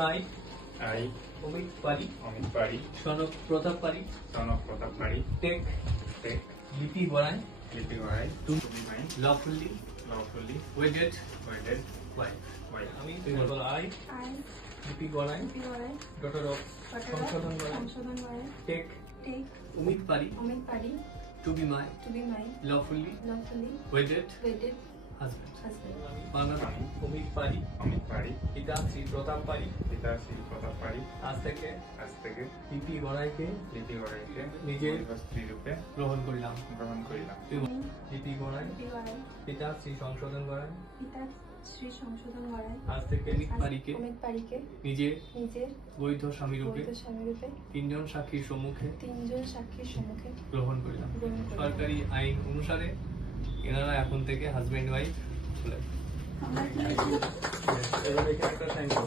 I, Omit Pari, Shanok Pratap Pari, take Lipi Gorai, to be lawfully wedded wife. আমি বলবো I, Lipi Gorai, daughter of Samshodhan Gorai, take Omit Pari, to be my lawfully wedded husband. Bangla Amit পারি, পিতা শ্রী প্রতাপ পারি, আজ থেকে লিপি গড়াইকে নিজের স্ত্রী রূপে গ্রহণ করিলাম। লিপি গড়াই, পিতা শ্রী সংশোধন গড়াই, আজ থেকে অমিত পারিকে নিজের বৈধ স্বামী রূপে তিনজন সাক্ষীর সম্মুখে গ্রহণ করিলাম। সরকারি আইন অনুসারে এনারা এখন থেকে হাজবেন্ড ওয়াইফ। এবার এখানে একটা থ্যাংক ইউ।